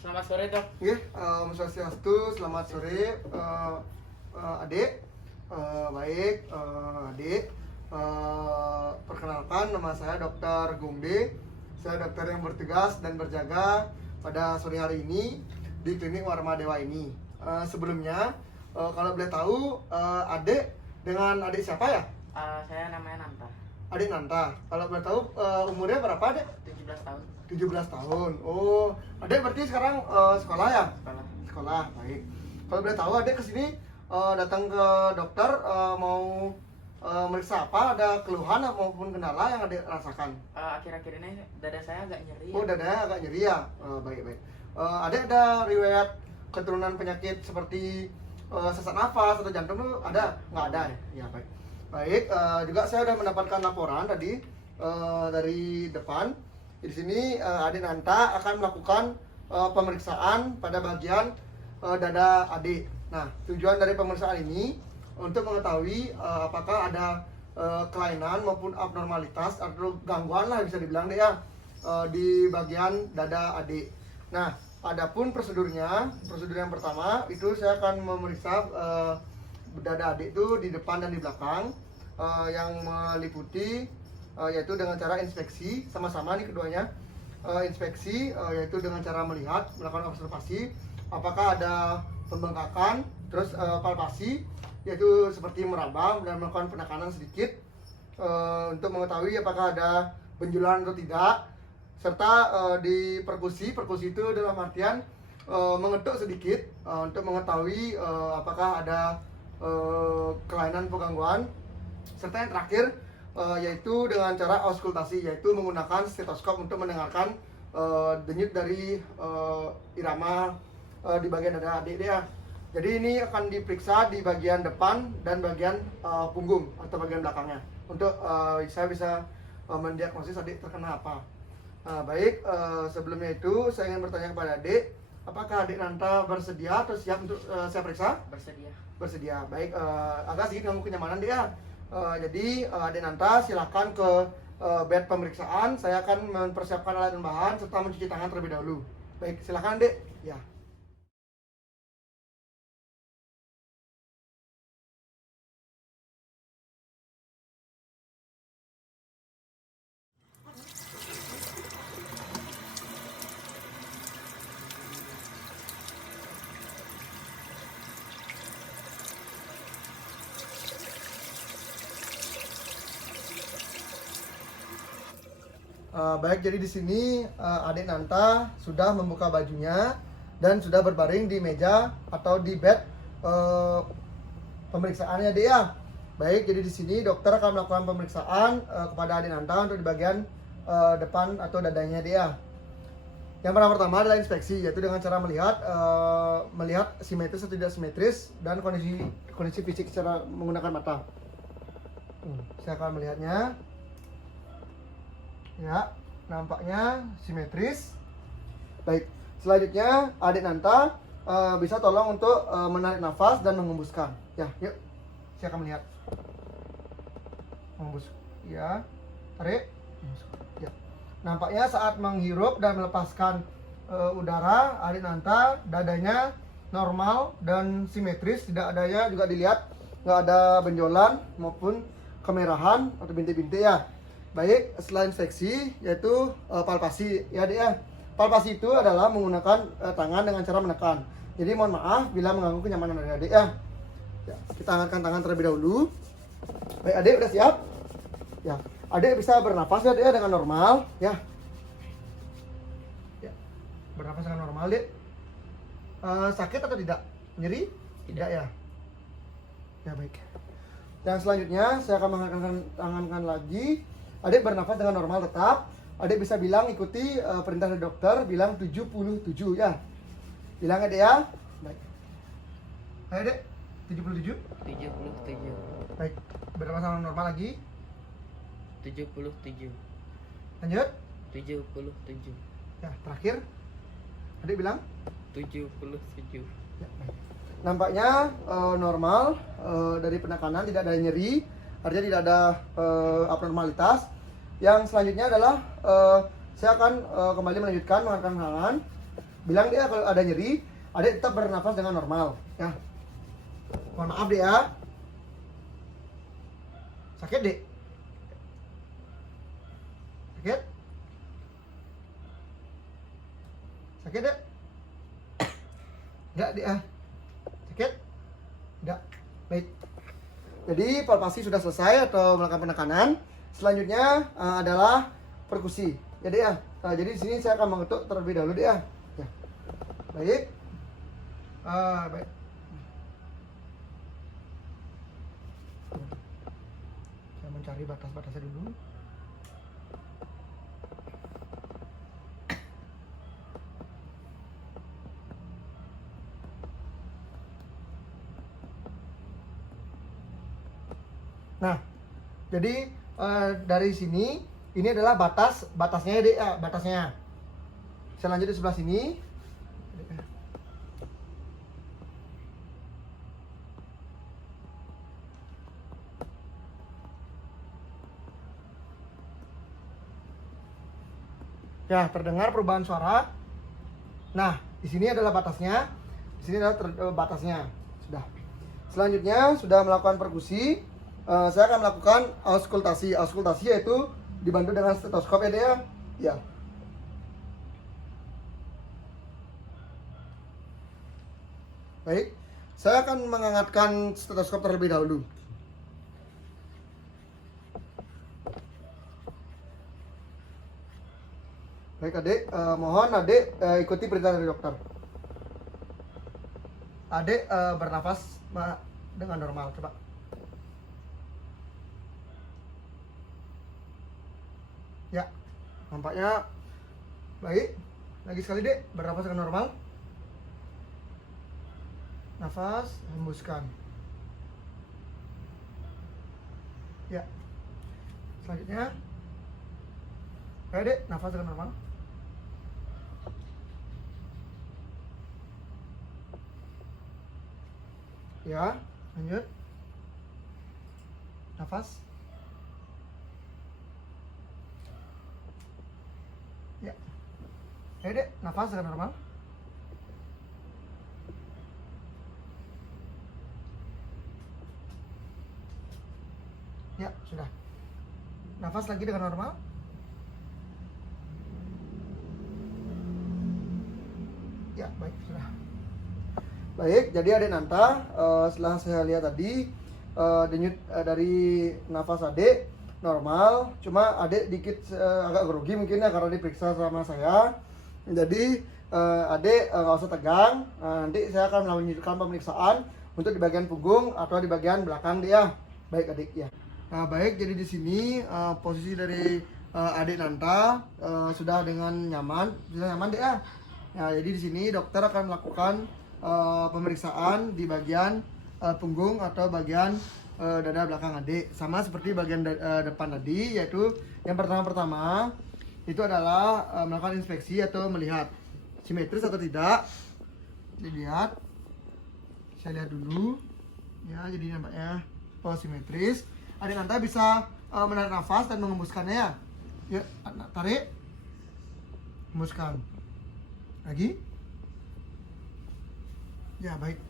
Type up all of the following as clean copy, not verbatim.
Selamat sore dok. Nggih, Om Swastiastu, selamat sore adik. Baik, adik. Perkenalkan, nama saya Dr. Gombe. Saya dokter yang bertugas dan berjaga pada sore hari ini di klinik Warma Dewa ini. Sebelumnya, kalau boleh tahu, adik dengan adik siapa ya? Saya namanya Nanta. Adik Nanta. Kalau boleh tahu, umurnya berapa adik? 17 tahun. 17 tahun. Oh, adik berarti sekarang sekolah ya? Sekolah. Sekolah, baik. Kalau boleh tahu adik kesini datang ke dokter mau meriksa apa? Ada keluhan maupun kendala yang adik rasakan? Akhir-akhir ini dada saya agak nyeri. Oh, dadanya agak nyeri ya? Baik, baik. Adik ada riwayat keturunan penyakit seperti sesak nafas atau jantung tuh ada? Nggak ada ya? Ya, baik. Baik, juga saya sudah mendapatkan laporan tadi dari depan. Di sini adik Nanta akan melakukan pemeriksaan pada bagian dada adik. Nah, tujuan dari pemeriksaan ini untuk mengetahui apakah ada kelainan maupun abnormalitas atau gangguan lah bisa dibilang deh ya di bagian dada adik. Nah, adapun prosedurnya, prosedur yang pertama itu saya akan memeriksa dada adik itu di depan dan di belakang yang meliputi yaitu dengan cara inspeksi sama-sama nih keduanya. Inspeksi yaitu dengan cara melakukan observasi apakah ada pembengkakan, terus palpasi yaitu seperti meraba dan melakukan penekanan sedikit untuk mengetahui apakah ada benjolan atau tidak, serta di perkusi itu dalam artian mengetuk sedikit untuk mengetahui apakah ada kelainan atau gangguan, serta yang terakhir yaitu dengan cara auskultasi, yaitu menggunakan stetoskop untuk mendengarkan denyut dari irama di bagian dada adik dia. Jadi ini akan diperiksa di bagian depan dan bagian punggung atau bagian belakangnya untuk saya bisa mendiagnosis adik terkena apa. Baik, sebelumnya itu saya ingin bertanya kepada adik, apakah adik Nanta bersedia atau siap untuk saya periksa? Bersedia. Bersedia. Baik, agak sedikit ganggu kenyamanan dia. Jadi adik Nanta silakan ke bed pemeriksaan. Saya akan mempersiapkan alat dan bahan serta mencuci tangan terlebih dahulu. Baik, silakan adik. Ya. Baik, jadi di sini adik Nanta sudah membuka bajunya dan sudah berbaring di meja atau di bed pemeriksaannya dia. Baik, jadi di sini dokter akan melakukan pemeriksaan kepada adik Nanta untuk di bagian depan atau dadanya dia. Yang pertama adalah inspeksi, yaitu dengan cara melihat simetris atau tidak simetris dan kondisi fisik secara menggunakan mata. Saya akan melihatnya. Ya, nampaknya simetris. Baik, selanjutnya adik Nanta bisa tolong untuk menarik nafas dan mengembuskan. Ya, yuk, saya akan melihat. Mengembus, ya, tarik. Ya, nampaknya saat menghirup dan melepaskan udara, adik Nanta dadanya normal dan simetris, tidak adanya juga dilihat nggak ada benjolan maupun kemerahan atau bintik-bintik ya. Baik, setelah inspeksi yaitu palpasi ya adik ya. Palpasi itu adalah menggunakan tangan dengan cara menekan. Jadi mohon maaf bila mengganggu kenyamanan dari adik ya. Ya, kita angkatkan tangan terlebih dahulu. Baik, adik udah siap? Ya, adik bisa bernafas ya adik ya, dengan normal ya. Ya, bernafas dengan normal adik. Sakit atau tidak? Nyeri? Tidak ya. Ya baik. Yang selanjutnya saya akan mengangkatkan tangan lagi. Adik bernafas dengan normal tetap. Adik bisa bilang ikuti perintah dari dokter, bilang 77 ya. Bilang adik ya. Baik. Ayo adik, 77. 77. Baik. Bernafas dengan normal lagi. 77. Lanjut. 77. Ya, terakhir. Adik bilang 77. ya, baik. Nampaknya normal dari penekanan, tidak ada nyeri, artinya tidak ada abnormalitas. Yang selanjutnya adalah saya akan kembali melanjutkan mengangkat tangan. bilang dia kalau ada nyeri, adek tetap bernafas dengan normal ya. Mohon maaf dek ya. Sakit dek? Sakit? Sakit dek? Enggak dek ya? Sakit? Enggak. Baik. Jadi palpasi sudah selesai atau melakukan penekanan. Selanjutnya adalah perkusi. Ya dek ya. Jadi di sini saya akan mengetuk terlebih dahulu dek ya. Ya. Baik. Baik. Saya mencari batas-batasnya dulu. Nah, jadi dari sini ini adalah batasnya ya, dek, batasnya. Saya lanjut di sebelah sini. Ya, terdengar perubahan suara. Nah, di sini adalah batasnya. Di sini adalah batasnya. Sudah. Selanjutnya sudah melakukan perkusi. Saya akan melakukan auskultasi. Auskultasi yaitu dibantu dengan stetoskop ya, dek ya. Ya. Baik. Saya akan menghangatkan stetoskop terlebih dahulu. Baik adek, mohon adek ikuti perintah dari dokter. Adek bernafas dengan normal, coba. Ya, nampaknya baik. Lagi sekali dek, bernafas dengan normal. Nafas, hembuskan. Ya. Selanjutnya, ayo dek, nafas dengan normal. Ya, lanjut. Nafas. Ya. Ayo dek, nafas dengan normal. Ya, sudah. Nafas lagi dengan normal. Ya, baik, sudah. Baik, jadi adek Nanta, setelah saya lihat tadi denyut dari nafas adek normal, cuma adek dikit agak grogi mungkin ya karena diperiksa sama saya. Jadi adek nggak usah tegang. Nanti saya akan melanjutkan pemeriksaan untuk di bagian punggung atau di bagian belakang dia. Baik adek ya. Nah, baik, jadi di sini posisi dari adek Nanta sudah dengan nyaman, sudah nyaman dek ya. Nah, jadi di sini dokter akan melakukan pemeriksaan di bagian punggung atau bagian dada belakang adik, sama seperti bagian depan tadi, yaitu yang pertama itu adalah melakukan inspeksi atau melihat simetris atau tidak. Dilihat, saya lihat dulu ya, jadi nampaknya simetris. Adik Nanta bisa menarik nafas dan mengembuskannya ya. Ya, tarik, hembuskan lagi. Ya, baik.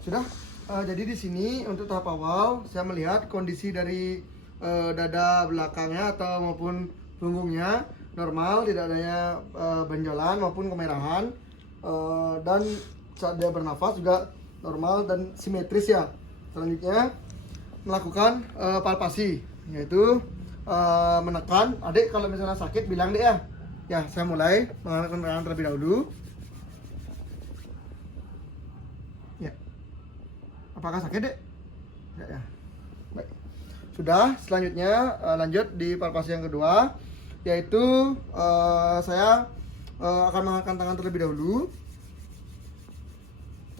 Sudah. Jadi di sini untuk tahap awal saya melihat kondisi dari dada belakangnya atau maupun punggungnya normal, tidak adanya benjolan maupun kemerahan, dan saat dia bernafas juga normal dan simetris ya. Selanjutnya melakukan palpasi, yaitu menekan. Adik kalau misalnya sakit bilang deh ya. Ya, saya mulai menggunakan terlebih dahulu. Apakah sakit dek? Tidak ya. Baik. Sudah, selanjutnya lanjut di palpasi yang kedua, yaitu saya akan mengangkat tangan terlebih dahulu.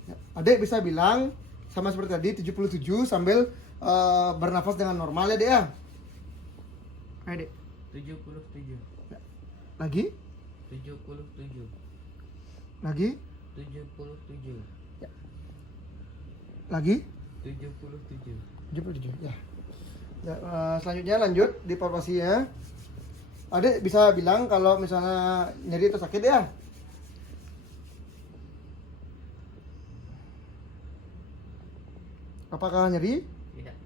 Ya, adek bisa bilang sama seperti tadi 77 sambil bernafas dengan normal ya dek ya. Ayo dek. 77. Ya. Lagi? 77. Lagi? 77. Ya. Lagi? 77. 77 ya. Ya, selanjutnya lanjut di palpasinya. Adek bisa bilang kalau misalnya nyeri atau sakit ya. apakah nyeri? Tidak.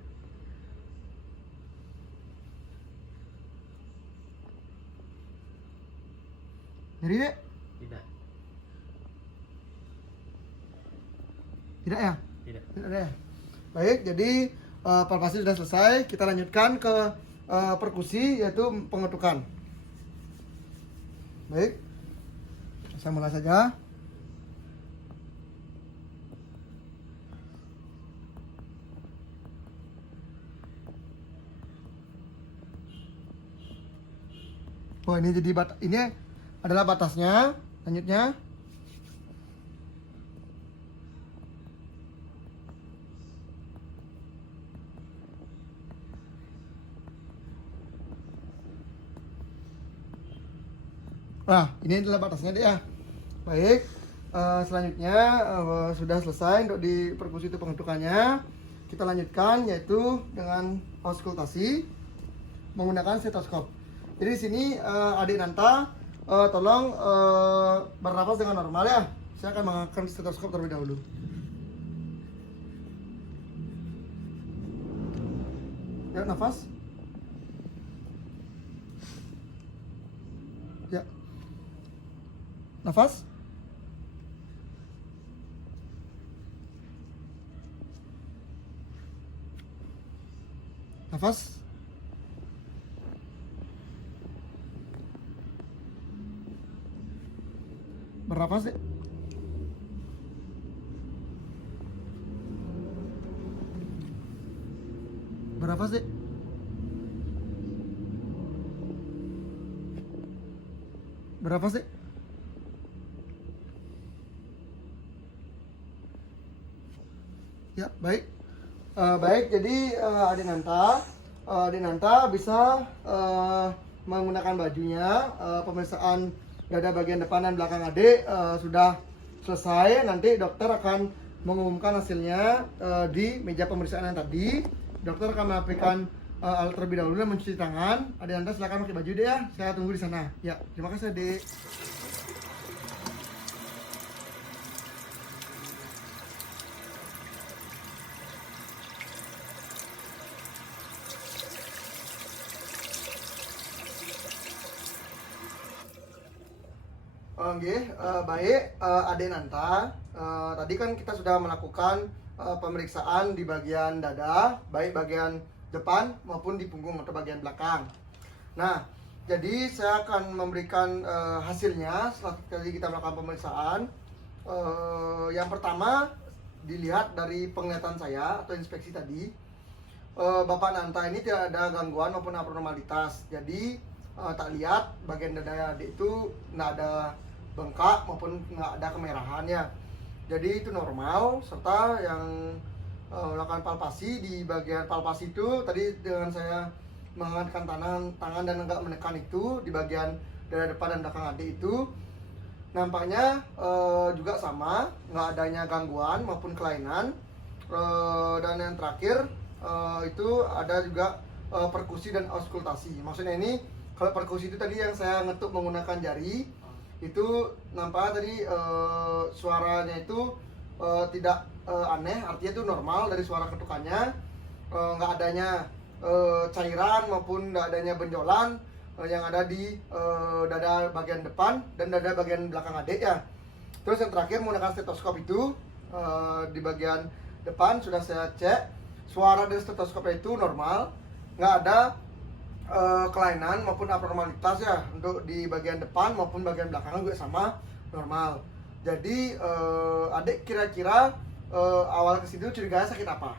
Nyeri dek? Tidak. Tidak ya? Tidak. Tidak ya? Baik, jadi palpasi sudah selesai. Kita lanjutkan ke perkusi, yaitu pengetukan. Baik, saya mulai saja. Oh, ini jadi ini adalah batasnya. Lanjutnya. Nah, ini adalah batasnya deh ya. Baik, selanjutnya sudah selesai untuk di perkusi itu pengetukannya. Kita lanjutkan yaitu dengan auskultasi menggunakan stetoskop. Jadi di sini adik Nanta tolong bernapas dengan normal ya. Saya akan menggunakan stetoskop terlebih dahulu. Ya, nafas. Ya. Nafas. Nafas. Bernapas deh. Bernapas deh. Bernapas deh. Ya, baik. Baik, jadi Adik Nanta bisa menggunakan bajunya. Pemeriksaan dada bagian depan dan belakang adik sudah selesai. Nanti dokter akan mengumumkan hasilnya di meja pemeriksaan yang tadi. Dokter akan melakukan alat terlebih dahulu dan mencuci tangan. Adik Nanta silakan pakai baju deh ya. Saya tunggu di sana. Ya, terima kasih adik. Oke, baik, Adik Nanta. Tadi kan kita sudah melakukan pemeriksaan di bagian dada, baik bagian depan maupun di punggung atau bagian belakang. Nah, jadi saya akan memberikan hasilnya setelah tadi kita melakukan pemeriksaan. Yang pertama dilihat dari penglihatan saya atau inspeksi tadi, Bapak Nanta ini tidak ada gangguan maupun abnormalitas. Jadi tak lihat bagian dada adik itu tidak ada bengkak maupun nggak ada kemerahannya. Jadi itu normal, serta yang melakukan palpasi di bagian palpasi itu tadi dengan saya mengangkatkan tangan dan enggak menekan itu di bagian dada depan dan belakang adik itu nampaknya juga sama, nggak adanya gangguan maupun kelainan. Dan yang terakhir itu ada juga perkusi dan auskultasi. Maksudnya ini kalau perkusi itu tadi yang saya ngetuk menggunakan jari itu nampaknya tadi suaranya itu tidak aneh, artinya itu normal dari suara ketukannya, nggak adanya cairan maupun nggak adanya benjolan yang ada di dada bagian depan dan dada bagian belakang adik ya. Terus yang terakhir menggunakan stetoskop itu di bagian depan sudah saya cek, suara dari stetoskopnya itu normal, nggak ada kelainan maupun abnormalitas ya untuk di bagian depan maupun bagian belakang juga sama normal. Jadi adik kira-kira awal kesini curiganya sakit apa?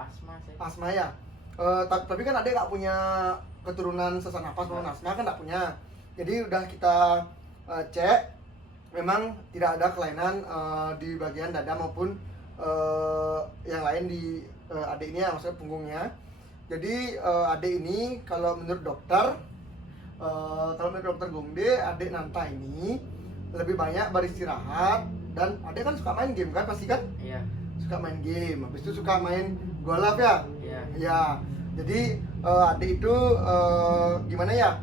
Asma sih. Asma ya. Tapi kan adik nggak punya keturunan sesak napas maupun asma kan nggak punya. Jadi udah kita cek memang tidak ada kelainan di bagian dada maupun yang lain di adik ini ya, maksudnya punggungnya. Jadi adik ini kalau menurut dokter Gongde, adik Nanta ini lebih banyak beristirahat dan adik kan suka main game kan pasti kan? Iya. Suka main game, habis itu suka main golf ya? Iya. Ya. Jadi adik itu gimana ya?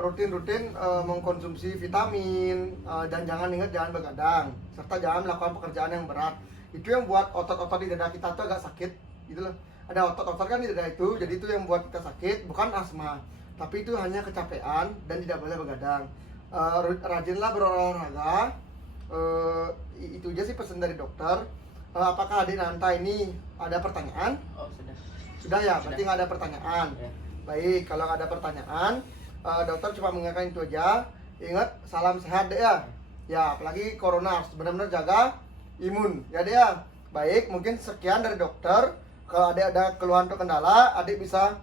Rutin-rutin mengkonsumsi vitamin dan jangan begadang serta jangan melakukan pekerjaan yang berat. Itu yang buat otot-otot di dada kita tuh agak sakit gitu loh. Ada otot-otot kan di dada itu, jadi itu yang buat kita sakit, bukan asma. Tapi itu hanya kecapean dan tidak boleh begadang. Rajinlah berolahraga. Itu aja sih pesan dari dokter. Apakah adik Nanta ini ada pertanyaan? Oh, sudah. Sudah ya, berarti nggak ada pertanyaan. Ya. Baik, kalau nggak ada pertanyaan, dokter cuma mengingatkan itu aja. Ingat, salam sehat deh ya. Ya, apalagi corona, harus benar-benar jaga imun ya deh ya. Baik, mungkin sekian dari dokter. Kalau ada keluhan atau kendala, adik bisa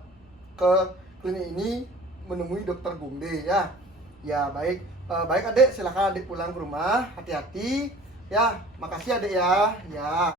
ke klinik ini menemui dokter Gungde ya. Ya, baik. Baik adik, silakan adik pulang ke rumah. Hati-hati. Ya, makasih adik ya. Ya.